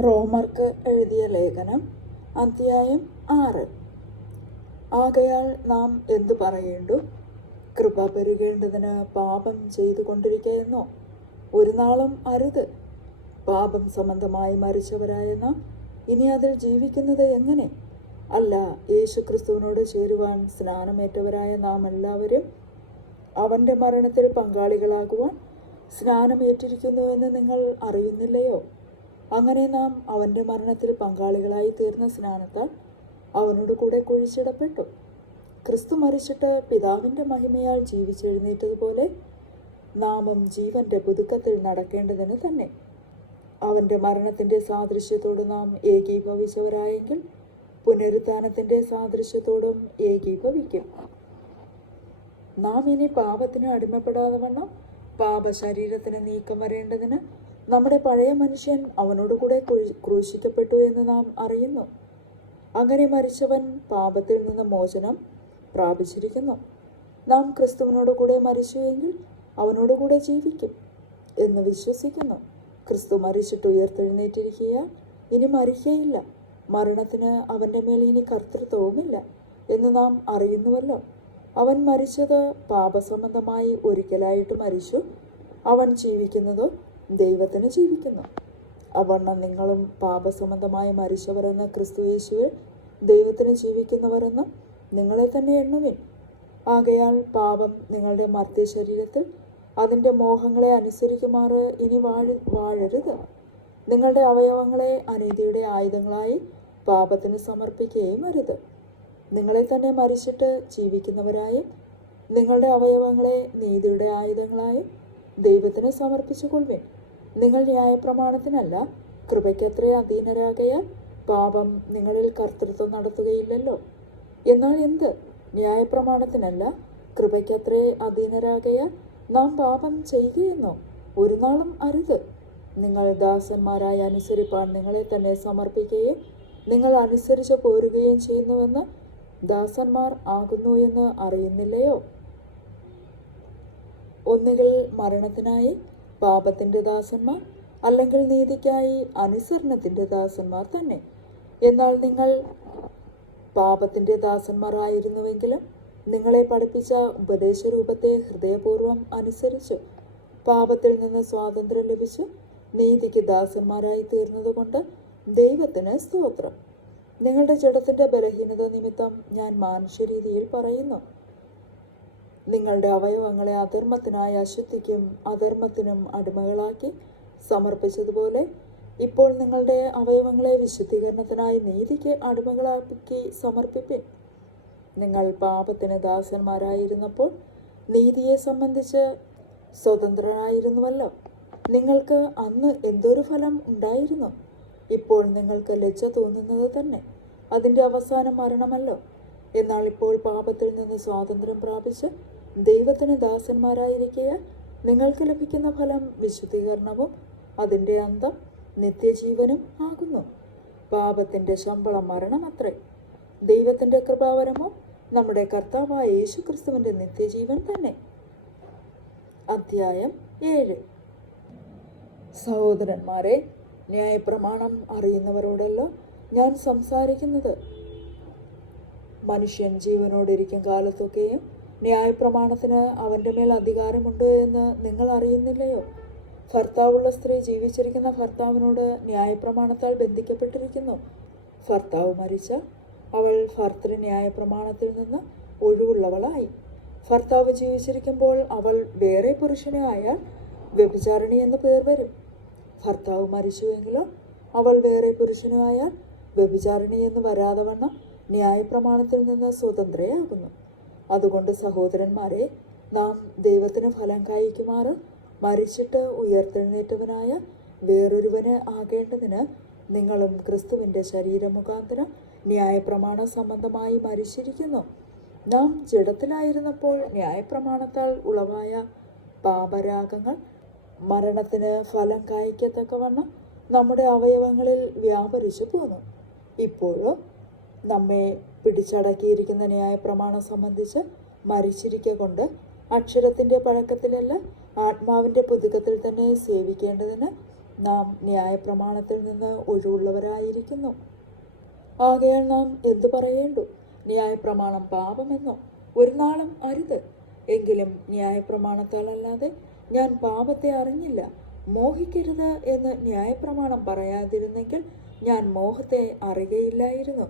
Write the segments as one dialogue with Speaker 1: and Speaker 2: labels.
Speaker 1: റോമർക്ക് എഴുതിയ ലേഖനം അധ്യായം ആറ്. ആകയാൽ നാം എന്തു പറയേണ്ടു? കൃപ പെരുകേണ്ടതിന് പാപം ചെയ്തുകൊണ്ടിരിക്കുകയെന്നോ ഒരു നാളും അരുത്. പാപം സംബന്ധമായി മരിച്ചവരായ നാം ഇനി അതിൽ ജീവിക്കുന്നത് എങ്ങനെ? അല്ല യേശുക്രിസ്തുവിനോട് ചേരുവാൻ സ്നാനമേറ്റവരായ നാം എല്ലാവരും അവന്റെ മരണത്തിൽ പങ്കാളികളാകുവാൻ സ്നാനമേറ്റിരിക്കുന്നുവെന്ന് നിങ്ങൾ അറിയുന്നില്ലയോ? അങ്ങനെ നാം അവന്റെ മരണത്തിൽ പങ്കാളികളായി തീർന്ന സ്നാനത്താൽ അവനോട് കൂടെ കുഴിച്ചിടപ്പെട്ടു. ക്രിസ്തു മരിച്ചിട്ട് പിതാവിന്റെ മഹിമയാൽ ജീവിച്ചെഴുന്നേറ്റതുപോലെ നാമം ജീവന്റെ പുതുക്കത്തിൽ നടക്കേണ്ടതിന് തന്നെ. അവന്റെ മരണത്തിന്റെ സാദൃശ്യത്തോട് നാം ഏകീഭവിച്ചവരായെങ്കിൽ പുനരുത്ഥാനത്തിന്റെ സാദൃശ്യത്തോടും ഏകീഭവിക്കും. നാം ഇനി പാപത്തിന് അടിമപ്പെടാതെ വണ്ണം പാപശരീരത്തിന് നീക്കം വരേണ്ടതിന് നമ്മുടെ പഴയ മനുഷ്യൻ അവനോട് കൂടെ ക്രൂശിക്കപ്പെട്ടു എന്ന് നാം അറിയുന്നു. അങ്ങനെ മരിച്ചവൻ പാപത്തിൽ നിന്ന് മോചനം പ്രാപിച്ചിരിക്കുന്നു. നാം ക്രിസ്തുവിനോട് കൂടെ മരിച്ചുവെങ്കിൽ അവനോട് കൂടെ ജീവിക്കും എന്ന് വിശ്വസിക്കുന്നു. ക്രിസ്തു മരിച്ചിട്ട് ഉയർത്തെഴുന്നേറ്റിരിക്കുക ഇനി മരിക്കയില്ല. മരണത്തിന് അവന്റെ മേൽ ഇനി കർത്തൃത്വവുമില്ല എന്ന് നാം അറിയുന്നുവല്ലോ. അവൻ മരിച്ചത് പാപസംബന്ധമായി ഒരിക്കലായിട്ട് മരിച്ചു. അവൻ ജീവിക്കുന്നതോ ദൈവത്തിന് ജീവിക്കുന്നു. അവണ്ണം നിങ്ങളും പാപസംബന്ധമായി മരിച്ചവരെന്ന ക്രിസ്തു യേശുവിൽ ദൈവത്തിന് ജീവിക്കുന്നവരെന്ന് നിങ്ങളെ തന്നെ എണ്ണുവിൻ. ആകയാൽ പാപം നിങ്ങളുടെ മർത്യ ശരീരത്തിൽ അതിന്റെ മോഹങ്ങളെ അനുസരിക്കുമാറ് ഇനി വാഴ വാഴരുത്. നിങ്ങളുടെ അവയവങ്ങളെ അനീതിയുടെ ആയുധങ്ങളായി പാപത്തിന് സമർപ്പിക്കുകയും അരുത്. നിങ്ങളെ തന്നെ മരിച്ചിട്ട് ജീവിക്കുന്നവരായും നിങ്ങളുടെ അവയവങ്ങളെ നീതിയുടെ ആയുധങ്ങളായും ദൈവത്തിന് സമർപ്പിച്ചു കൊള്ളുവിൻ നിങ്ങൾ ന്യായപ്രമാണത്തിനല്ല കൃപയ്ക്കത്രേ അധീനരാകയാൽ പാപം നിങ്ങളിൽ കർത്തൃത്വം നടത്തുകയില്ലല്ലോ. എന്നാൽ എന്ത്? ന്യായപ്രമാണത്തിനല്ല കൃപയ്ക്കത്രേ അധീനരാകയാൽ നാം പാപം ചെയ്യുകയെന്നോ? ഒരു നാളും അരുത്. നിങ്ങൾ ദാസന്മാരായി അനുസരിപ്പാൻ നിങ്ങളെ തന്നെ സമർപ്പിക്കുകയും നിങ്ങൾ അനുസരിച്ച് പോരുകയും ചെയ്യുന്നുവെന്ന് ദാസന്മാർ ആകുന്നു എന്ന് അറിയുന്നില്ലയോ? ഒന്നുകിൽ മരണത്തിനായി പാപത്തിന്റെ ദാസന്മാർ അല്ലെങ്കിൽ നീതിക്കായി അനുസരണത്തിന്റെ ദാസന്മാർ തന്നെ. എന്നാൽ നിങ്ങൾ പാപത്തിന്റെ ദാസന്മാർ ആയിരുന്നുവെങ്കിലും നിങ്ങളെ പഠിപ്പിച്ച ഉപദേശരൂപത്തെ ഹൃദയപൂർവം അനുസരിച്ച് പാപത്തിൽ നിന്ന് സ്വാതന്ത്ര്യം ലഭിച്ചു നീതിക്ക് ദാസന്മാരായി തീർന്നതുകൊണ്ട് ദൈവത്തിന് സ്തോത്രം. നിങ്ങളുടെ ജഡത്തിന്റെ ബലഹീനത നിമിത്തം ഞാൻ മാനുഷ്യരീതിയിൽ പറയുന്നു. നിങ്ങളുടെ അവയവങ്ങളെ അധർമ്മത്തിനായി അശുദ്ധിക്കും അധർമ്മത്തിനും അടിമകളാക്കി സമർപ്പിച്ചതുപോലെ ഇപ്പോൾ നിങ്ങളുടെ അവയവങ്ങളെ വിശുദ്ധീകരണത്തിനായി നീതിക്ക് അടിമകളാക്കി സമർപ്പിപ്പിൻ. നിങ്ങൾ പാപത്തിന് ദാസന്മാരായിരുന്നപ്പോൾ നീതിയെ സംബന്ധിച്ച് സ്വതന്ത്രനായിരുന്നുവല്ലോ. നിങ്ങൾക്ക് അന്ന് എന്തൊരു ഫലം ഉണ്ടായിരുന്നു? ഇപ്പോൾ നിങ്ങൾക്ക് ലജ്ജ തോന്നുന്നത് തന്നെ അതിന്റെ അവസാനം മരണമല്ലോ. എന്നാൽ ഇപ്പോൾ പാപത്തിൽ നിന്ന് സ്വാതന്ത്ര്യം പ്രാപിച്ച് ദൈവത്തിന് ദാസന്മാരായിരിക്കുക നിങ്ങൾക്ക് ലഭിക്കുന്ന ഫലം വിശുദ്ധീകരണവും അതിന്റെ അന്തം നിത്യജീവനും ആകുന്നു. പാപത്തിന്റെ ശമ്പളം മരണമത്രേ. ദൈവത്തിന്റെ കൃപാവരമോ നമ്മുടെ കർത്താവായ യേശു ക്രിസ്തുവിന്റെ നിത്യജീവൻ തന്നെ. അധ്യായം ഏഴ്. സഹോദരന്മാരെ ന്യായപ്രമാണം അറിയുന്നവരോടല്ലോ ഞാൻ സംസാരിക്കുന്നത്. മനുഷ്യൻ ജീവനോടിരിക്കും കാലത്തൊക്കെയും ന്യായപ്രമാണത്തിന് അവന്റെ മേൽ അധികാരമുണ്ട് എന്ന് നിങ്ങൾ അറിയുന്നില്ലയോ? ഭർത്താവുള്ള സ്ത്രീ ജീവിച്ചിരിക്കുന്ന ഭർത്താവിനോട് ന്യായപ്രമാണത്താൽ ബന്ധിക്കപ്പെട്ടിരിക്കുന്നു. ഭർത്താവ് മരിച്ച അവൾ ഭർത്തൃ ന്യായപ്രമാണത്തിൽ നിന്ന് ഒഴിവുള്ളവളായി. ഭർത്താവ് ജീവിച്ചിരിക്കുമ്പോൾ അവൾ വേറെ പുരുഷനെ ആയാൽ വ്യഭിചാരിണി എന്ന് പേർ വരും. ഭർത്താവ് മരിച്ചുവെങ്കിലോ അവൾ വേറെ പുരുഷനുമായാൽ വ്യഭിചാരിണി എന്ന് വരാതെ വണ്ണം ന്യായപ്രമാണത്തിൽ നിന്ന് സ്വതന്ത്രയാകുന്നു. അതുകൊണ്ട് സഹോദരന്മാരെ നാം ദൈവത്തിന് ഫലം കായ്ക്കുമാറ് മരിച്ചിട്ട് ഉയർത്തെഴുന്നേറ്റവനായ വേറൊരുവന് ആകേണ്ടതിന് നിങ്ങളും ക്രിസ്തുവിന്റെ ശരീരമുഖാന്തരം ന്യായപ്രമാണ സംബന്ധമായി മരിച്ചിരിക്കുന്നു. നാം ജഡത്തിലായിരുന്നപ്പോൾ ന്യായപ്രമാണത്താൽ ഉളവായ പാപരാഗങ്ങൾ മരണത്തിന് ഫലം കായ്ക്കത്തക്കവണ്ണം നമ്മുടെ അവയവങ്ങളിൽ വ്യാപരിച്ചു പോന്നു ഇപ്പോഴോ നമ്മെ പിടിച്ചടക്കിയിരിക്കുന്ന ന്യായ പ്രമാണം സംബന്ധിച്ച് മരിച്ചിരിക്ക കൊണ്ട് അക്ഷരത്തിന്റെ പഴക്കത്തിലല്ല ആത്മാവിന്റെ പുതുക്കത്തിൽ തന്നെ സേവിക്കേണ്ടതിന് നാം ന്യായപ്രമാണത്തിൽ നിന്ന് ഒഴിവുള്ളവരായിരിക്കുന്നു. ആകയാൽ നാം എന്തു പറയേണ്ടു? ന്യായപ്രമാണം പാപമെന്നോ? ഒരു നാളും അരുത്. എങ്കിലും ന്യായപ്രമാണത്താൽ അല്ലാതെ ഞാൻ പാപത്തെ അറിഞ്ഞില്ല. മോഹിക്കരുത് എന്ന് ന്യായപ്രമാണം പറയാതിരുന്നെങ്കിൽ ഞാൻ മോഹത്തെ അറിയയില്ലായിരുന്നു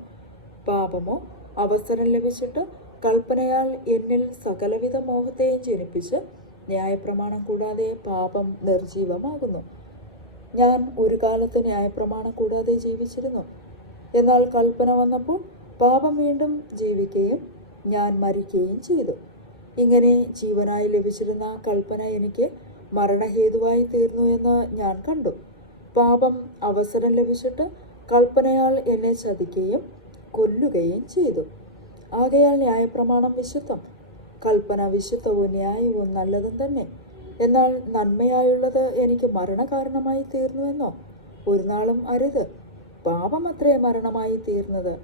Speaker 1: പാപമോ അവസരം ലഭിച്ചിട്ട് കൽപ്പനയാൽ എന്നിൽ സകലവിധ മോഹത്തെയും ജനിപ്പിച്ച് ന്യായപ്രമാണം കൂടാതെ പാപം നിർജീവമാകുന്നു. ഞാൻ ഒരു കാലത്ത് ന്യായപ്രമാണം കൂടാതെ ജീവിച്ചിരുന്നു. എന്നാൽ കൽപ്പന വന്നപ്പോൾ പാപം വീണ്ടും ജീവിക്കുകയും ഞാൻ മരിക്കുകയും ചെയ്തു. ഇങ്ങനെ ജീവനായി ലഭിച്ചിരുന്ന കൽപ്പന എനിക്ക് മരണഹേതുവായി തീർന്നു എന്ന് ഞാൻ കണ്ടു. പാപം അവസരം ലഭിച്ചിട്ട് കൽപ്പനയാൽ എന്നെ ചതിക്കുകയും കൊല്ലുകയും ചെയ്തു. ആകയാൽ ന്യായപ്രമാണം വിശുദ്ധം. കൽപ്പന വിശുദ്ധവും ന്യായവും നല്ലതും തന്നെ. എന്നാൽ നന്മയായുള്ളത് എനിക്ക് മരണകാരണമായി തീർന്നുവെന്നോ ഒരു നാളും അരുത്. പാപമത്രേ മരണമായി തീർന്നത്.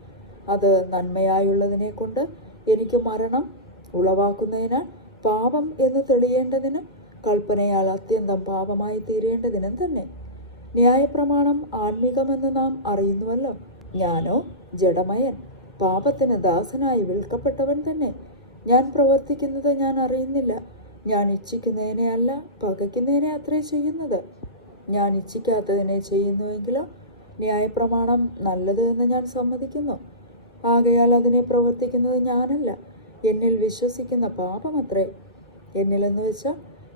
Speaker 1: അത് നന്മയായുള്ളതിനെ കൊണ്ട് എനിക്ക് മരണം ഉളവാക്കുന്നതിനാൽ പാപം എന്ന് തെളിയേണ്ടതിനും കൽപ്പനയാൽ അത്യന്തം പാപമായി തീരേണ്ടതിനും തന്നെ. ന്യായപ്രമാണം ആത്മീകമെന്ന് നാം അറിയുന്നുവല്ലോ. ഞാനോ? ജഡമയൻ പാപത്തിന് ദാസനായി വിൽക്കപ്പെട്ടവൻ തന്നെ. ഞാൻ പ്രവർത്തിക്കുന്നത് ഞാൻ അറിയുന്നില്ല. ഞാൻ ഇച്ഛിക്കുന്നതിനെ അല്ല പകയ്ക്കുന്നതിനെ അത്രേ ചെയ്യുന്നത്. ഞാൻ ഇച്ഛിക്കാത്തതിനെ ചെയ്യുന്നുവെങ്കിലോ? ന്യായപ്രമാണം നല്ലത് എന്ന് ഞാൻ സമ്മതിക്കുന്നു. ആകയാൽ അതിനെ പ്രവർത്തിക്കുന്നത് ഞാനല്ല. എന്നിൽ വിശ്വസിക്കുന്ന പാപമത്രേ. എന്നിലെന്ന് വെച്ചാൽ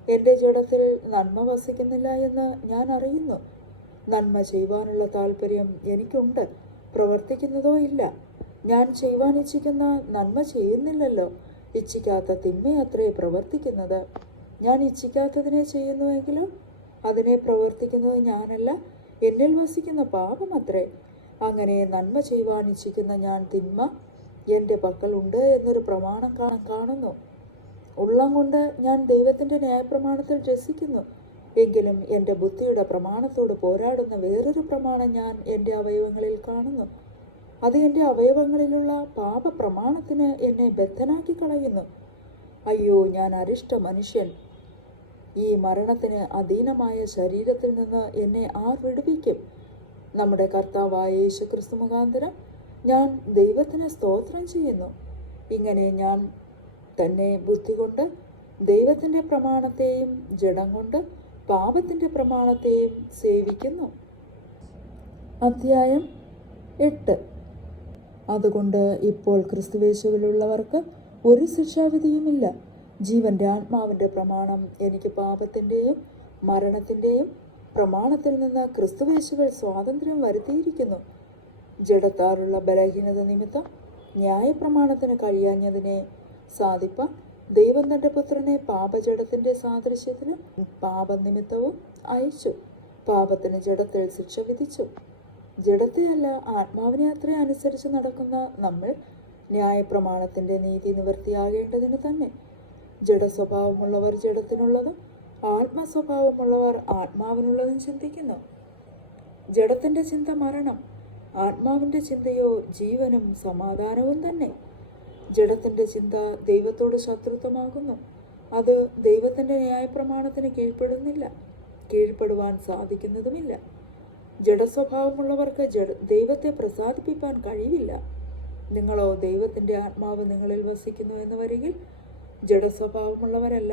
Speaker 1: എന്റെ ജഡത്തിൽ നന്മ വസിക്കുന്നില്ല എന്ന് ഞാൻ അറിയുന്നു. നന്മ ചെയ്യുവാനുള്ള താല്പര്യം എനിക്കുണ്ട്. പ്രവർത്തിക്കുന്നതോ ഇല്ല. ഞാൻ ചെയ്യുവാൻ ഇച്ഛിക്കുന്ന നന്മ ചെയ്യുന്നില്ലല്ലോ. ഇച്ഛിക്കാത്ത തിന്മയത്രേ പ്രവർത്തിക്കുന്നത്. ഞാൻ ഇച്ഛിക്കാത്തതിനെ ചെയ്യുന്നുവെങ്കിലും അതിനെ പ്രവർത്തിക്കുന്നത് ഞാനല്ല. എന്നിൽ വസിക്കുന്ന പാപമത്രേ അങ്ങനെ നന്മ ചെയ്യുവാൻ ഇച്ഛിക്കുന്ന ഞാൻ തിന്മ എന്റെ പക്കലുണ്ട് എന്നൊരു പ്രമാണം കാണുന്നു. ഉള്ളം കൊണ്ട് ഞാൻ ദൈവത്തിന്റെ ന്യായപ്രമാണത്തിൽ രസിക്കുന്നു. എങ്കിലും എന്റെ ബുദ്ധിയുടെ പ്രമാണത്തോട് പോരാടുന്ന വേറൊരു പ്രമാണം ഞാൻ എന്റെ അവയവങ്ങളിൽ കാണുന്നു. അത് എന്റെ അവയവങ്ങളിലുള്ള പാപപ്രമാണത്തിന് എന്നെ ബദ്ധനാക്കി കളയുന്നു. അയ്യോ ഞാൻ അരിഷ്ട മനുഷ്യൻ. ഈ മരണത്തിന് അധീനമായ ശരീരത്തിൽ നിന്ന് എന്നെ ആർ വിടുവിക്കും? നമ്മുടെ കർത്താവായ യേശു ക്രിസ്തു മുഖാന്തരം ഞാൻ ദൈവത്തിന് സ്തോത്രം ചെയ്യുന്നു. ഇങ്ങനെ ഞാൻ തന്നെ ബുദ്ധി കൊണ്ട് ദൈവത്തിന്റെ പ്രമാണത്തെയും ജഡം കൊണ്ട് പാപത്തിന്റെ പ്രമാണത്തെയും സേവിക്കുന്നു. അധ്യായം എട്ട്. അതുകൊണ്ട് ഇപ്പോൾ ക്രിസ്തുവേശുവിലുള്ളവർക്ക് ഒരു ശിക്ഷാവിധിയുമില്ല. ജീവന്റെ ആത്മാവിന്റെ പ്രമാണം എനിക്ക് പാപത്തിന്റെയും മരണത്തിന്റെയും പ്രമാണത്തിൽ നിന്ന് ക്രിസ്തുവേശുവിൽ സ്വാതന്ത്ര്യം വരുത്തിയിരിക്കുന്നു. ജഡത്താറുള്ള ബലഹീനത നിമിത്തം ന്യായപ്രമാണത്തിന് കഴിയാഞ്ഞതിനെ സാധിപ്പാൻ ദൈവം തന്റെ പുത്രനെ പാപജടത്തിന്റെ സാദൃശ്യത്തിനും പാപനിമിത്തവും അയച്ചു. പാപത്തിന് ജഡത്തിൽ ശിക്ഷ വിധിച്ചു. ജഡത്തെയല്ല ആത്മാവിനെ അത്ര അനുസരിച്ച് നടക്കുന്ന നമ്മൾ ന്യായപ്രമാണത്തിന്റെ നീതി നിവൃത്തിയാകേണ്ടതിന് തന്നെ. ജഡസ്വഭാവമുള്ളവർ ജഡത്തിനുള്ളതും ആത്മസ്വഭാവമുള്ളവർ ആത്മാവിനുള്ളതും ചിന്തിക്കുന്നു. ജഡത്തിന്റെ ചിന്ത മരണം ആത്മാവിന്റെ ചിന്തയോ ജീവനും സമാധാനവും തന്നെ. ജഡത്തിന്റെ ചിന്ത ദൈവത്തോട് ശത്രുത്വമാകുന്നു. അത് ദൈവത്തിന്റെ ന്യായപ്രമാണത്തിന് കീഴ്പ്പെടുന്നില്ല. കീഴ്പ്പെടുവാൻ സാധിക്കുന്നതുമില്ല. ജഡസ്വഭാവമുള്ളവർക്ക് ജഡ ദൈവത്തെ പ്രസാദിപ്പിക്കാൻ കഴിയില്ല നിങ്ങളോ ദൈവത്തിന്റെ ആത്മാവ് നിങ്ങളിൽ വസിക്കുന്നു എന്ന് വരികിൽ ജഡസ്വഭാവമുള്ളവരല്ല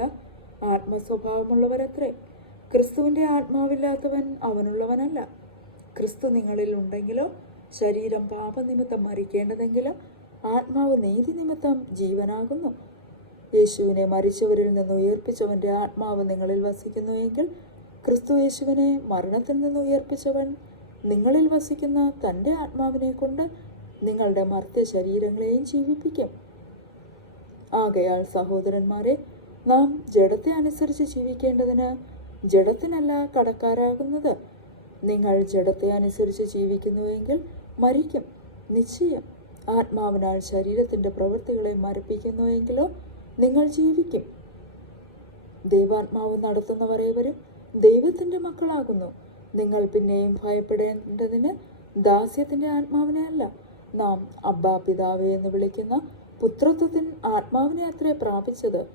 Speaker 1: ആത്മസ്വഭാവമുള്ളവരത്രേ. ക്രിസ്തുവിന്റെ ആത്മാവില്ലാത്തവൻ അവനുള്ളവനല്ല. ക്രിസ്തു നിങ്ങളിൽ ഉണ്ടെങ്കിലോ ശരീരം പാപനിമിത്തം മരിക്കേണ്ടതെങ്കിലും ആത്മാവ് നീതി നിമിത്തം ജീവനാകുന്നു. യേശുവിനെ മരിച്ചവരിൽ നിന്ന് ഉയർപ്പിച്ചവന്റെ ആത്മാവ് നിങ്ങളിൽ വസിക്കുന്നു എങ്കിൽ ക്രിസ്തു യേശുവിനെ മരണത്തിൽ നിന്ന് ഉയർപ്പിച്ചവൻ നിങ്ങളിൽ വസിക്കുന്ന തന്റെ ആത്മാവിനെ കൊണ്ട് നിങ്ങളുടെ മർത്യ ശരീരങ്ങളെയും ജീവിപ്പിക്കും. ആകയാൽ സഹോദരന്മാരെ നാം ജഡത്തെ അനുസരിച്ച് ജീവിക്കേണ്ടതിന് ജഡത്തിനല്ല കടക്കാരാകുന്നത്. നിങ്ങൾ ജഡത്തെ അനുസരിച്ച് ജീവിക്കുന്നുവെങ്കിൽ മരിക്കും. നിശ്ചയം. ആത്മാവിനാൽ ശരീരത്തിന്റെ പ്രവൃത്തികളെ മരപ്പിക്കുന്നുവെങ്കിലോ നിങ്ങൾ ജീവിക്കും. ദൈവാത്മാവ് നടത്തുന്നവരേവരും ദൈവത്തിന്റെ മക്കളാകുന്നു. നിങ്ങൾ പിന്നെയും ഭയപ്പെടേണ്ടതിന് ദാസ്യത്തിന്റെ ആത്മാവിനെ അല്ല നാം അബ്ബാ പിതാവ് എന്ന് വിളിക്കുന്ന പുത്രത്വത്തിൻ ആത്മാവിനെ അത്രേ പ്രാപിച്ചത്.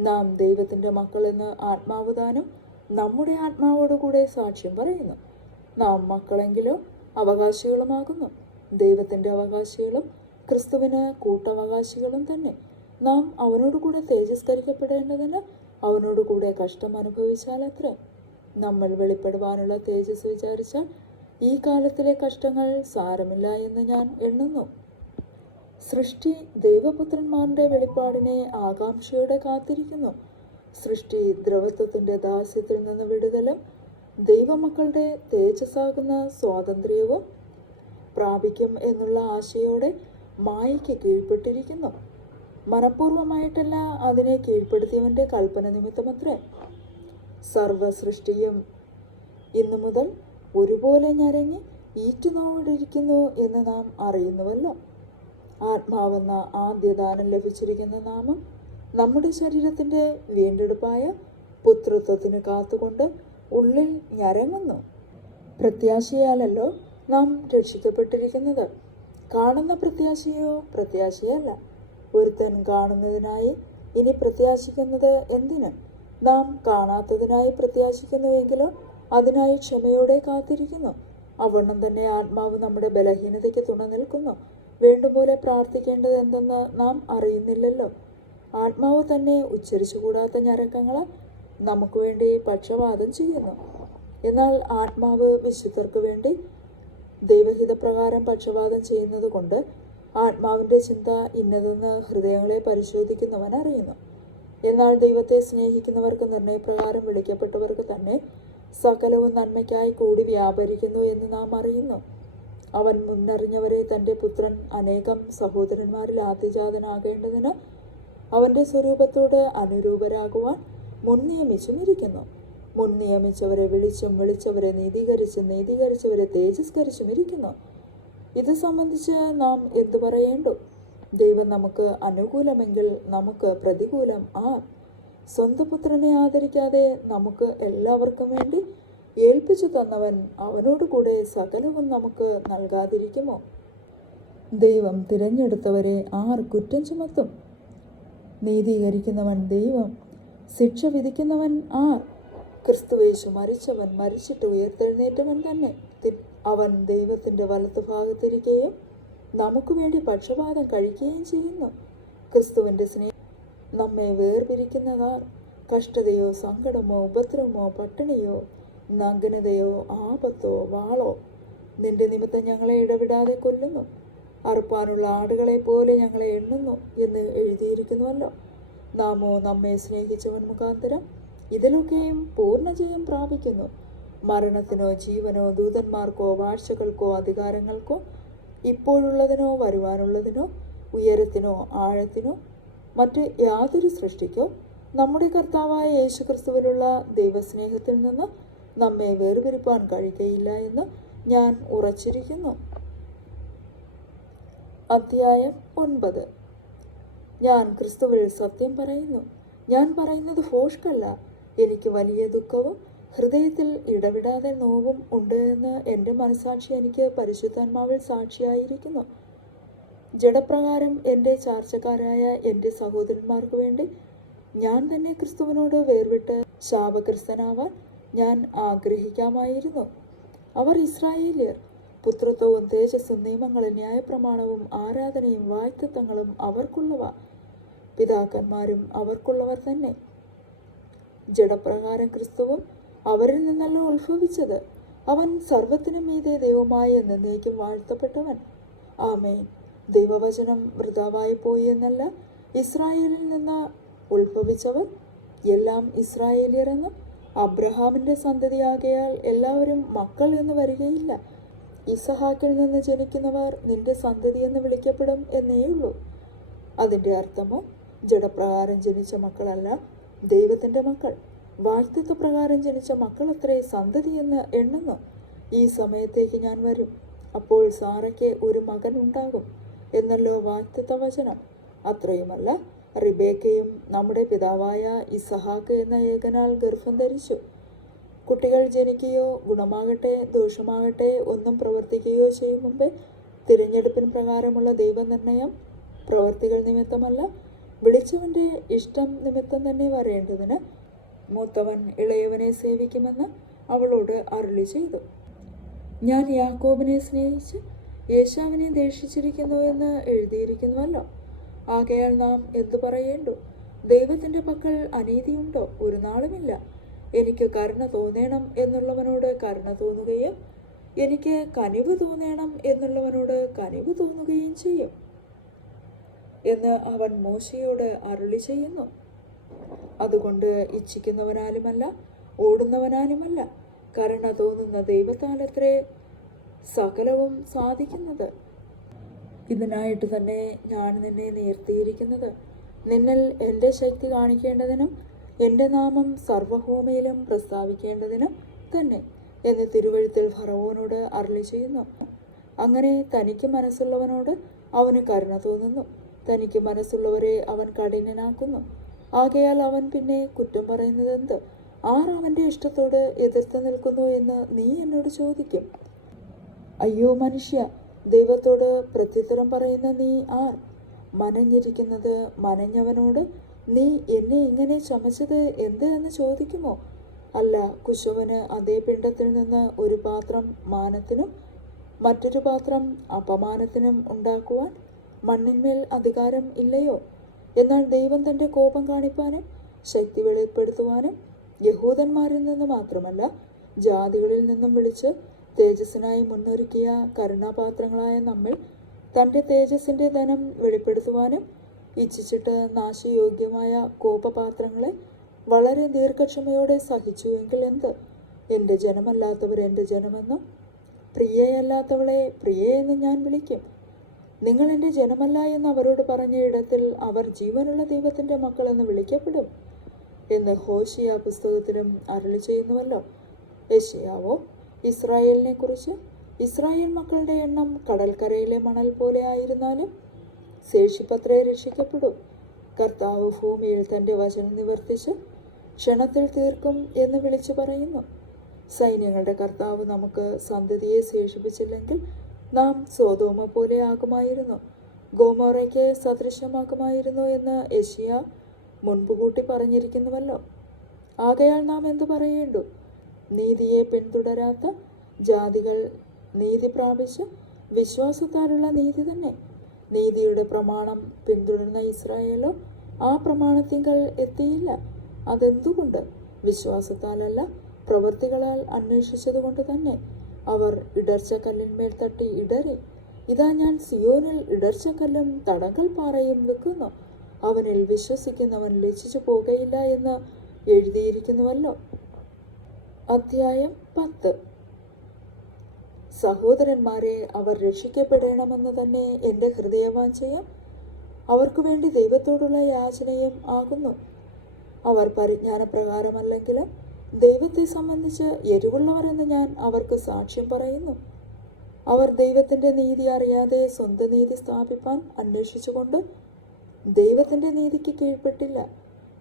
Speaker 1: നാം ദൈവത്തിന്റെ മക്കളെന്ന് ആത്മാവ് താനും നമ്മുടെ ആത്മാവോടുകൂടെ സാക്ഷ്യം പറയുന്നു. നാം മക്കളെങ്കിലോ അവകാശികളുമാകുന്നു. ദൈവത്തിന്റെ അവകാശികളും ക്രിസ്തുവിന് കൂട്ടവകാശികളും തന്നെ. നാം അവനോടുകൂടെ തേജസ്കരിക്കപ്പെടേണ്ടതിന് അവനോടുകൂടെ കഷ്ടം അനുഭവിച്ചാൽ അത്ര നമ്മൾ വെളിപ്പെടുവാനുള്ള തേജസ് വിചാരിച്ചാൽ ഈ കാലത്തിലെ കഷ്ടങ്ങൾ സാരമില്ല എന്ന് ഞാൻ എണ്ണുന്നു. സൃഷ്ടി ദൈവപുത്രന്മാരുടെ വെളിപ്പാടിനെ ആകാംക്ഷയോടെ കാത്തിരിക്കുന്നു. സൃഷ്ടി ദ്രവത്വത്തിന്റെ ദാസ്യത്തിൽ നിന്ന് വിടുതലും ദൈവമക്കളുടെ തേജസ്സാകുന്ന സ്വാതന്ത്ര്യവും പ്രാപിക്കും എന്നുള്ള ആശയോടെ മായയ്ക്ക് കീഴ്പ്പെട്ടിരിക്കുന്നു. മനഃപൂർവമായിട്ടല്ല അതിനെ കീഴ്പ്പെടുത്തിയവന്റെ കൽപ്പന നിമിത്തമത്രേ. സർവസൃഷ്ടിയും ഇന്നു മുതൽ ഒരുപോലെ ഞരങ്ങി ഈറ്റുനോടിരിക്കുന്നു എന്ന് നാം അറിയുന്നുവല്ലോ. ആത്മാവെന്ന ആദ്യദാനം ലഭിച്ചിരിക്കുന്ന നാമം നമ്മുടെ ശരീരത്തിന്റെ വീണ്ടെടുപ്പായ പുത്രത്വത്തിന് കാത്തുകൊണ്ട് ഉള്ളിൽ ഞരങ്ങുന്നു. പ്രത്യാശയാലല്ലോ നാം രക്ഷിക്കപ്പെട്ടിരിക്കുന്നത്. കാണുന്ന പ്രത്യാശയോ? പ്രത്യാശയല്ല. ഒരുത്തൻ കാണുന്നതിനായി ഇനി പ്രത്യാശിക്കുന്നത് എന്തിന്? നാം കാണാത്തതിനായി പ്രത്യാശിക്കുന്നുവെങ്കിലോ അതിനായി ക്ഷമയോടെ കാത്തിരിക്കുന്നു. അവണ്ണം തന്നെ ആത്മാവ് നമ്മുടെ ബലഹീനതയ്ക്ക് തുണ നിൽക്കുന്നു. വേണ്ടുപോലെ പ്രാർത്ഥിക്കേണ്ടത് എന്തെന്ന് നാം അറിയുന്നില്ലല്ലോ. ആത്മാവ് തന്നെ ഉച്ചരിച്ചുകൂടാത്ത ഞരക്കങ്ങൾ നമുക്ക് വേണ്ടി പക്ഷപാതം ചെയ്യുന്നു. എന്നാൽ ആത്മാവ് വിശുദ്ധർക്ക് വേണ്ടി ദൈവഹിതപ്രകാരം പക്ഷപാതം ചെയ്യുന്നത് കൊണ്ട് ആത്മാവിന്റെ ചിന്ത ഇന്നതെന്ന് ഹൃദയങ്ങളെ പരിശോധിക്കുന്നവൻ അറിയുന്നു. എന്നാൽ ദൈവത്തെ സ്നേഹിക്കുന്നവർക്ക് നിർണയപ്രകാരം വിളിക്കപ്പെട്ടവർക്ക് തന്നെ സകലവും നന്മയ്ക്കായി കൂടി വ്യാപരിക്കുന്നു എന്ന് നാം അറിയുന്നു. അവൻ മുന്നറിഞ്ഞവരെ തന്റെ പുത്രൻ അനേകം സഹോദരന്മാരിൽ ആദ്യജാതനാകേണ്ടതിന് അവന്റെ സ്വരൂപത്തോട് അനുരൂപരാകുവാൻ മുൻ നിയമിച്ചും ഇരിക്കുന്നു മുൻ നിയമിച്ചവരെ വിളിച്ചും വിളിച്ചവരെ നീതീകരിച്ചും നീതീകരിച്ചവരെ തേജസ്കരിച്ചും ഇരിക്കുന്നു. ഇത് സംബന്ധിച്ച് നാം എന്തു പറയേണ്ടു? ദൈവം നമുക്ക് അനുകൂലമെങ്കിൽ നമുക്ക് പ്രതികൂലം ആ. സ്വന്തം പുത്രനെ ആദരിക്കാതെ നമുക്ക് എല്ലാവർക്കും വേണ്ടി ഏൽപ്പിച്ചു തന്നവൻ അവനോട് കൂടെ സകലവും നമുക്ക് നൽകാതിരിക്കുമോ? ദൈവം തിരഞ്ഞെടുത്തവരെ ആർ കുറ്റം ചുമത്തും? നീതീകരിക്കുന്നവൻ ദൈവം ശിക്ഷ വിധിക്കുന്നവൻ ആർ? ക്രിസ്തുവേശു മരിച്ചവൻ മരിച്ചിട്ട് ഉയർത്തെഴുന്നേറ്റവൻ തന്നെ. അവൻ ദൈവത്തിന്റെ വലത്തുഭാഗത്തിരിക്കുകയും നമുക്ക് വേണ്ടി പക്ഷപാതം കഴിക്കുകയും ചെയ്യുന്നു. ക്രിസ്തുവിന്റെ സ്നേഹം നമ്മെ വേർപിരിക്കുന്നതാർ കഷ്ടതയോ സങ്കടമോ ഉപദ്രവമോ പട്ടിണിയോ നഗ്നതയോ ആപത്തോ വാളോ നിന്റെ നിമിത്തം ഞങ്ങളെ ഇടപെടാതെ കൊല്ലുന്നു. അറുപ്പാനുള്ള ആടുകളെ പോലെ ഞങ്ങളെ എണ്ണുന്നു എന്ന് എഴുതിയിരിക്കുന്നുവല്ലോ. നാമോ നമ്മെ സ്നേഹിച്ചവൻ മുഖാന്തരം ഇതിലൊക്കെയും പൂർണജയം പ്രാപിക്കുന്നു. മരണത്തിനോ ജീവനോ ദൂതന്മാർക്കോ വാഴ്ചകൾക്കോ അധികാരങ്ങൾക്കോ ഇപ്പോഴുള്ളതിനോ വരുവാനുള്ളതിനോ ഉയരത്തിനോ ആഴത്തിനോ മറ്റ് യാതൊരു സൃഷ്ടിക്കോ നമ്മുടെ കർത്താവായ യേശുക്രിസ്തുവിലുള്ള ദൈവസ്നേഹത്തിൽ നിന്ന് നമ്മെ വേർപിരിപ്പാൻ കഴിയുകയില്ല എന്ന് ഞാൻ ഉറച്ചിരിക്കുന്നു. അധ്യായം ഒൻപത്. ഞാൻ ക്രിസ്തുവിൽ സത്യം പറയുന്നു. ഞാൻ പറയുന്നത് ഫോഷ്കല്ല. എനിക്ക് വലിയ ദുഃഖവും ഹൃദയത്തിൽ ഇടവിടാതെ നോവും ഉണ്ട് എന്ന് എന്റെ മനസാക്ഷി എനിക്ക് പരിശുദ്ധാത്മാവിൽ സാക്ഷിയായിരിക്കുന്നു. ജഡപ്രകാരം എന്റെ ചാർച്ചക്കാരായ എന്റെ സഹോദരന്മാർക്ക് വേണ്ടി ഞാൻ തന്നെ ക്രിസ്തുവിനോട് വേർവിട്ട് ശാപക്രിസ്തനാവാൻ ഞാൻ ആഗ്രഹിക്കാമായിരുന്നു. അവർ ഇസ്രായേലിയർ പുത്രത്വവും തേജസ്സും നിയമങ്ങളും ന്യായപ്രമാണവും ആരാധനയും വായ്ത്തത്വങ്ങളും അവർക്കുള്ളവ. പിതാക്കന്മാരും അവർക്കുള്ളവർ തന്നെ. ജഡപ്രകാരം ക്രിസ്തുവും അവരിൽ നിന്നല്ല ഉത്ഭവിച്ചത്. അവൻ സർവത്തിനും മീതെ ദൈവമായി എന്നേക്കും വാഴ്ത്തപ്പെട്ടവൻ. ആമേൻ. ദൈവവചനം വൃതാവായി പോയി എന്നല്ല ഇസ്രായേലിൽ നിന്ന് ഉത്ഭവിച്ചവർ എല്ലാം ഇസ്രായേലിയർ അബ്രഹാമിന്റെ സന്തതിയാകയാൽ എല്ലാവരും മക്കൾ എന്ന് വരികയില്ല. ഇസഹാക്കിൽ നിന്ന് ജനിക്കുന്നവർ നിന്റെ സന്തതി എന്ന് വിളിക്കപ്പെടും എന്നേയുള്ളൂ. അതിന്റെ അർത്ഥമോ ജഡപ്രകാരം ജനിച്ച മക്കളല്ല ദൈവത്തിന്റെ മക്കൾ. വാഴ്ത്തത്വ പ്രകാരം ജനിച്ച മക്കൾ അത്രേ സന്തതി എന്ന് എണ്ണുന്നു. ഈ സമയത്തേക്ക് ഞാൻ വരും. അപ്പോൾ സാറയ്ക്ക് ഒരു മകൻ ഉണ്ടാകും എന്നല്ലോ വാക്തത്വ വചനം അത്രയുമല്ല റിബേക്കയും നമ്മുടെ പിതാവായ ഇസഹാക്ക് എന്ന ഏകനാൽ ഗർഭം ധരിച്ചു. കുട്ടികൾ ജനിക്കുകയോ ഗുണമാകട്ടെ ദോഷമാകട്ടെ ഒന്നും പ്രവർത്തിക്കുകയോ ചെയ്യും മുമ്പേ തിരഞ്ഞെടുപ്പിന് പ്രകാരമുള്ള ദൈവനിർണയം പ്രവർത്തികൾ നിമിത്തമല്ല വിളിച്ചവന്റെ ഇഷ്ടം നിമിത്തം തന്നെ വരേണ്ടതിന് മൂത്തവൻ ഇളയവനെ സേവിക്കുമെന്ന് അവളോട് അരുളി ചെയ്തു. ഞാൻ യാക്കോബിനെ സ്നേഹിച്ച് യേശാവിനെ ദേഷിച്ചിരിക്കുന്നു എന്ന് എഴുതിയിരിക്കുന്നുവല്ലോ. ആകയാൽ നാം എന്തു പറയേണ്ടു? ദൈവത്തിന്റെ പക്കൽ അനീതിയുണ്ടോ? ഒരു നാളുമില്ല. എനിക്ക് കരുണ തോന്നേണം എന്നുള്ളവനോട് കരുണ തോന്നുകയും എനിക്ക് കനിവ് തോന്നേണം എന്നുള്ളവനോട് കനിവ് തോന്നുകയും ചെയ്യും. എന്ന് അവൻ മോശയോട് അരുളി ചെയ്യുന്നു. അതുകൊണ്ട് ഇച്ഛിക്കുന്നവനാലുമല്ല ഓടുന്നവനാലുമല്ല കരുണ തോന്നുന്ന ദൈവത്താലത്രേ സകലവും സാധിക്കുന്നത്. ഇതിനായിട്ട് തന്നെ ഞാൻ നിന്നെ നിർത്തിയിരിക്കുന്നത്. നിന്നിൽ എന്റെ ശക്തി കാണിക്കേണ്ടതിനും എന്റെ നാമം സർവഭൂമിയിലും പ്രസ്താവിക്കേണ്ടതിനും തന്നെ എന്ന് തിരുവഴുത്തിൽ ഫറവോനോട് അരളി ചെയ്യുന്നു. അങ്ങനെ തനിക്ക് മനസ്സുള്ളവനോട് അവന് കരുണ തോന്നുന്നു. തനിക്ക് മനസ്സുള്ളവരെ അവൻ കഠിനനാക്കുന്നു. ആകയാൽ അവൻ പിന്നെ കുറ്റം പറയുന്നത് എന്ത് ആർ അവന്റെ ഇഷ്ടത്തോട് എതിർത്ത് നിൽക്കുന്നു എന്ന് നീ എന്നോട് ചോദിക്കും. അയ്യോ മനുഷ്യ ദൈവത്തോട് പ്രത്യുത്തരം പറയുന്ന നീ ആർ? മനഞ്ഞിരിക്കുന്നത് മനഞ്ഞവനോട് നീ എന്നെ ഇങ്ങനെ ചമച്ചത് എന്ത് എന്ന് ചോദിക്കുമോ? അല്ല കുശവന് അതേ പിണ്ടത്തിൽ നിന്ന് ഒരു പാത്രം മാനത്തിനും മറ്റൊരു പാത്രം അപമാനത്തിനും ഉണ്ടാക്കുവാൻ മണ്ണിന്മേൽ അധികാരം ഇല്ലയോ? എന്നാൽ ദൈവം തന്റെ കോപം കാണിപ്പാനും ശക്തി വെളിപ്പെടുത്തുവാനും യഹൂദന്മാരിൽ നിന്ന് മാത്രമല്ല ജാതികളിൽ നിന്നും വിളിച്ച് തേജസ്സിനായി മുന്നൊരുക്കിയ കരുണാപാത്രങ്ങളായ നമ്മൾ തന്റെ തേജസ്സിന്റെ ധനം വെളിപ്പെടുത്തുവാനും ഇച്ഛിച്ചിട്ട് നാശയോഗ്യമായ കോപപാത്രങ്ങളെ വളരെ ദീർഘക്ഷമയോടെ സഹിച്ചുവെങ്കിൽ എന്ത്? എന്റെ ജനമല്ലാത്തവർ എന്റെ ജനമെന്നും പ്രിയയല്ലാത്തവളെ പ്രിയയെന്ന് ഞാൻ വിളിക്കും. നിങ്ങൾ എന്റെ ജനമല്ല എന്ന് അവരോട് പറഞ്ഞ ഇടത്തിൽ അവർ ജീവനുള്ള ദൈവത്തിന്റെ മക്കൾ എന്ന് വിളിക്കപ്പെടും എന്ന് ഹോഷിയ പുസ്തകത്തിലും അരളി ചെയ്യുന്നുവല്ലോ. യശയാവോ ഇസ്രായേലിനെ കുറിച്ച് ഇസ്രായേൽ മക്കളുടെ എണ്ണം കടൽക്കരയിലെ മണൽ പോലെ ആയിരുന്നാലും ശേഷിപ്പത്രയെ രക്ഷിക്കപ്പെടും. കർത്താവ് ഭൂമിയിൽ തന്റെ വചനം നിവർത്തിച്ച് ക്ഷണത്തിൽ തീർക്കും എന്ന് വിളിച്ചു പറയുന്നു. സൈന്യങ്ങളുടെ കർത്താവ് നമുക്ക് സന്തതിയെ ശേഷിപ്പിച്ചില്ലെങ്കിൽ നാം സ്വതോമ പോലെ ആകുമായിരുന്നു. ഗോമോറയ്ക്ക് സദൃശമാക്കുമായിരുന്നു എന്ന് യഷിയ മുൻപ് കൂട്ടി പറഞ്ഞിരിക്കുന്നുവല്ലോ. ആകയാൽ നാം എന്തു പറയേണ്ടു? നീതിയെ പിന്തുടരാത്ത ജാതികൾ നീതി പ്രാപിച്ച് വിശ്വാസത്താലുള്ള നീതി തന്നെ. നീതിയുടെ പ്രമാണം പിന്തുടർന്ന ഇസ്രായേലോ ആ പ്രമാണത്തിങ്കൾ എത്തിയില്ല. അതെന്തുകൊണ്ട്? വിശ്വാസത്താലല്ല പ്രവൃത്തികളാൽ അന്വേഷിച്ചതുകൊണ്ട് തന്നെ. അവർ ഇടർച്ചക്കല്ലിന്മേൽ തട്ടി ഇടറി ഇതാ ഞാൻ സിയോനിൽ ഇടർച്ചക്കല്ലും തടങ്കൽ പാറയും വെക്കുന്നു. അവനിൽ വിശ്വസിക്കുന്നവൻ ലജിച്ചു പോകുകയില്ല എന്ന് എഴുതിയിരിക്കുന്നുവല്ലോ. അധ്യായം പത്ത്. സഹോദരന്മാരെ അവർ രക്ഷിക്കപ്പെടണമെന്ന് തന്നെ എന്റെ ഹൃദയവാഞ്ചയും. അവർക്ക് വേണ്ടി ദൈവത്തോടുള്ള യാചനയും ആകുന്നു. അവർ പരിജ്ഞാനപ്രകാരമല്ലെങ്കിലും ദൈവത്തെ സംബന്ധിച്ച് എരിവുള്ളവരെന്ന് ഞാൻ അവർക്ക് സാക്ഷ്യം പറയുന്നു. അവർ ദൈവത്തിന്റെ നീതി അറിയാതെ സ്വന്തം നീതി സ്ഥാപിപ്പാൻ അന്വേഷിച്ചുകൊണ്ട് ദൈവത്തിന്റെ നീതിക്ക് കീഴ്പ്പെട്ടില്ല.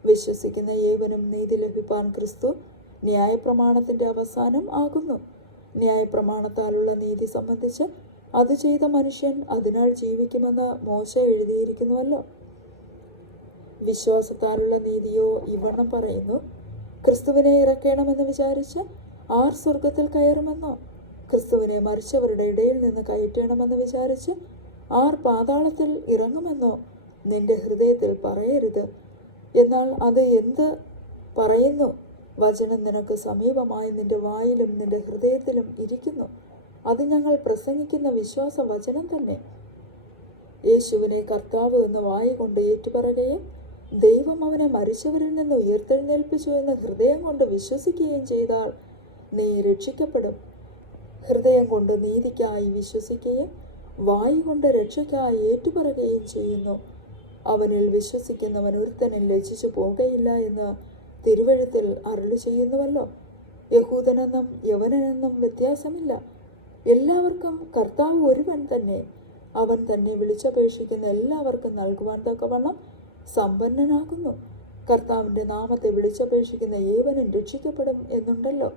Speaker 1: വിശ്വസിക്കുന്ന ഏവനും നീതി ലഭിപ്പാൻ ക്രിസ്തു ന്യായപ്രമാണത്തിന്റെ അവസാനം ആകുന്നു. ന്യായപ്രമാണത്താലുള്ള നീതി സംബന്ധിച്ച് അത് ചെയ്ത മനുഷ്യൻ അതിനാൽ ജീവിക്കുമെന്ന് മോശ എഴുതിയിരിക്കുന്നുവല്ലോ. വിശ്വാസത്താലുള്ള നീതിയോ ഇവണ്ണം പറയുന്നു. ക്രിസ്തുവിനെ ഇറക്കണമെന്ന് വിചാരിച്ച് ആർ സ്വർഗത്തിൽ കയറുമെന്നോ? ക്രിസ്തുവിനെ മരിച്ചവരുടെ ഇടയിൽ നിന്ന് കയറ്റണമെന്ന് വിചാരിച്ച് ആർ പാതാളത്തിൽ ഇറങ്ങുമെന്നോ? നിന്റെ ഹൃദയത്തിൽ പറയരുത്. എന്നാൽ അത് എന്ത് പറയുന്നു? വചനം നിനക്ക് സമീപമായി നിന്റെ വായിലും നിന്റെ ഹൃദയത്തിലും ഇരിക്കുന്നു. അത് ഞങ്ങൾ പ്രസംഗിക്കുന്ന വിശ്വാസ വചനം തന്നെ. യേശുവിനെ കർത്താവ് എന്ന് വായി കൊണ്ട് ഏറ്റുപറയുകയും ദൈവം അവനെ മരിച്ചവരിൽ നിന്ന് ഉയർത്തെഴുന്നേൽപ്പിച്ചു എന്ന് ഹൃദയം കൊണ്ട് വിശ്വസിക്കുകയും ചെയ്താൽ നീ രക്ഷിക്കപ്പെടും. ഹൃദയം കൊണ്ട് നീതിക്കായി വിശ്വസിക്കുകയും വായു കൊണ്ട് രക്ഷയ്ക്കായി ഏറ്റുപറയുകയും ചെയ്യുന്നു. അവനിൽ വിശ്വസിക്കുന്നവൻ ഒരുത്തനിൽ ലജിച്ചു പോകുകയില്ല എന്ന് തിരുവഴുത്തിൽ അരുളി ചെയ്യുന്നുവല്ലോ. യഹൂദനെന്നും യവനനെന്നും വ്യത്യാസമില്ല. എല്ലാവർക്കും കർത്താവ് ഒരുവൻ തന്നെ. അവൻ തന്നെ വിളിച്ചപേക്ഷിക്കുന്ന എല്ലാവർക്കും നൽകുവാൻ തക്കവണ്ണം സമ്പന്നനാകുന്നു. കർത്താവിന്റെ നാമത്തെ വിളിച്ചപേക്ഷിക്കുന്ന ഏവനും രക്ഷിക്കപ്പെടും എന്നുണ്ടല്ലോ.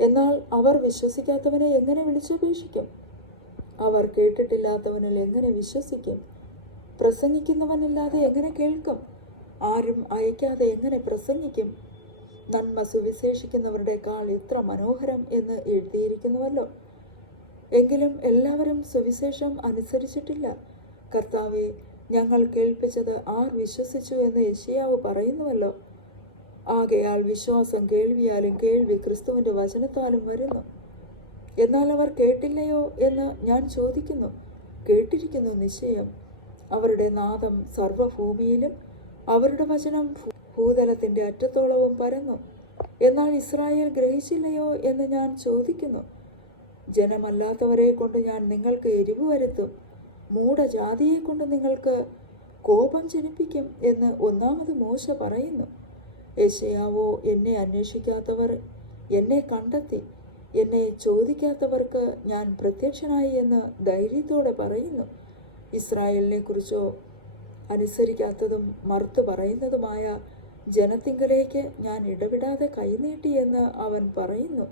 Speaker 1: എന്നാൽ അവർ വിശ്വസിക്കാത്തവനെ എങ്ങനെ വിളിച്ചപേക്ഷിക്കും? അവർ കേട്ടിട്ടില്ലാത്തവനിൽ എങ്ങനെ വിശ്വസിക്കും? പ്രസംഗിക്കുന്നവനില്ലാതെ എങ്ങനെ കേൾക്കും? ആരും അയക്കാതെ എങ്ങനെ പ്രസംഗിക്കും? നന്മ സുവിശേഷിക്കുന്നവരുടെ കാൾ ഇത്ര മനോഹരം എന്ന് എഴുതിയിരിക്കുന്നുവല്ലോ. എങ്കിലും എല്ലാവരും സുവിശേഷം അനുസരിച്ചിട്ടില്ല. കർത്താവെ ഞങ്ങൾ കേൾപ്പിച്ചത് ആർ വിശ്വസിച്ചു എന്ന് യശയാവ് പറയുന്നുവല്ലോ. ആകയാൽ വിശ്വാസം കേൾവിയാലും കേൾവി ക്രിസ്തുവിന്റെ വചനത്താലും വരുന്നു. എന്നാൽ അവർ കേട്ടില്ലയോ എന്ന് ഞാൻ ചോദിക്കുന്നു. കേട്ടിരിക്കുന്നു നിശ്ചയം. അവരുടെ നാദം സർവഭൂമിയിലും അവരുടെ വചനം ഭൂതലത്തിന്റെ അറ്റത്തോളവും പരന്നു. എന്നാൽ ഇസ്രായേൽ ഗ്രഹിച്ചില്ലയോ എന്ന് ഞാൻ ചോദിക്കുന്നു. ജനമല്ലാത്തവരെ കൊണ്ട് ഞാൻ നിങ്ങൾക്ക് എരിവ് വരുത്തും. മൂഢജാതിയെ കൊണ്ട് നിങ്ങൾക്ക് കോപം ജനിപ്പിക്കും എന്ന് ഒന്നാമത് മോശ പറയുന്നു. യശയാവോ എന്നെ അന്വേഷിക്കാത്തവർ എന്നെ കണ്ടെത്തി എന്നെ ചോദിക്കാത്തവർക്ക് ഞാൻ പ്രത്യക്ഷനായി എന്ന് ധൈര്യത്തോടെ പറയുന്നു. ഇസ്രായേലിനെ കുറിച്ചോ അനുസരിക്കാത്തതും മറുത്തു പറയുന്നതുമായ ജനത്തിങ്കലേക്ക് ഞാൻ ഇടപെടാതെ കൈനീട്ടിയെന്ന് അവൻ പറയുന്നു.